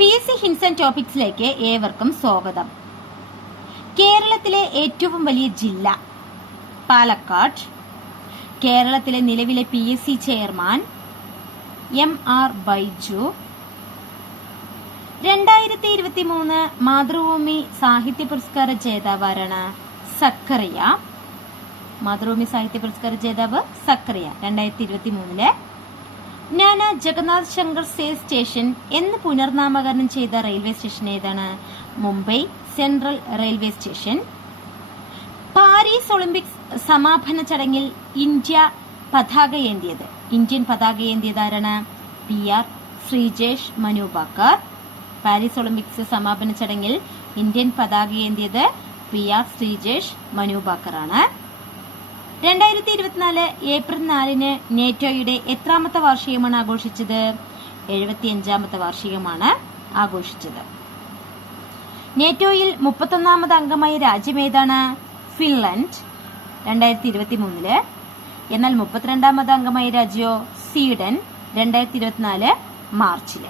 P S C hints and ടോപ്പിക്സിലേക്ക് ഏവർക്കും സ്വാഗതം. കേരളത്തിലെ ഏറ്റവും വലിയ ജില്ല പാലക്കാട്. കേരളത്തിലെ നിലവിലെ P S C chairman M R Baiju. രണ്ടായിരത്തി ഇരുപത്തി മൂന്ന് മാതൃഭൂമി സാഹിത്യ പുരസ്കാര ജേതാവാരാണ് സക്കറിയ. മാതൃഭൂമി സാഹിത്യ പുരസ്കാര ജേതാവ് സക്കറിയ. രണ്ടായിരത്തി ഇരുപത്തി മൂന്നിൽ നാന ജഗന്നാഥ് ശങ്കർ സേ സ്റ്റേഷൻ എന്ന് പുനർനാമകരണം ചെയ്ത റെയിൽവേ സ്റ്റേഷൻ ഏതാണ്? Mumbai central railway station. Paris Olympics സമാപന ചടങ്ങിൽ ഇന്ത്യ പതാക ഏന്തിയത്. ഇന്ത്യൻ പതാക ഏന്തിയത് ആരാണ് P R Sreejesh Manu Bhaker Paris Olympics സമാപന ചടങ്ങിൽ ഇന്ത്യൻ പതാക ഏന്തിയത് പി ആർ ശ്രീജേഷ് മനു ബാക്കറാണ് രണ്ടായിരത്തി ഇരുപത്തിനാല് ഏപ്രിൽ നാലിന് നേറ്റോയുടെ എത്രാമത്തെ വാർഷികമാണ് ആഘോഷിച്ചത്? എഴുപത്തിയഞ്ചാമത്തെ വാർഷികമാണ് ആഘോഷിച്ചത്. നേറ്റോയിൽ മുപ്പത്തൊന്നാമത് അംഗമായ രാജ്യം ഏതാണ്? ഫിൻലൻഡ്. രണ്ടായിരത്തി ഇരുപത്തി മൂന്നിൽ എന്നാൽ മുപ്പത്തിരണ്ടാമത് അംഗമായ രാജ്യോ സ്വീഡൻ. രണ്ടായിരത്തി ഇരുപത്തിനാല് മാർച്ചിൽ.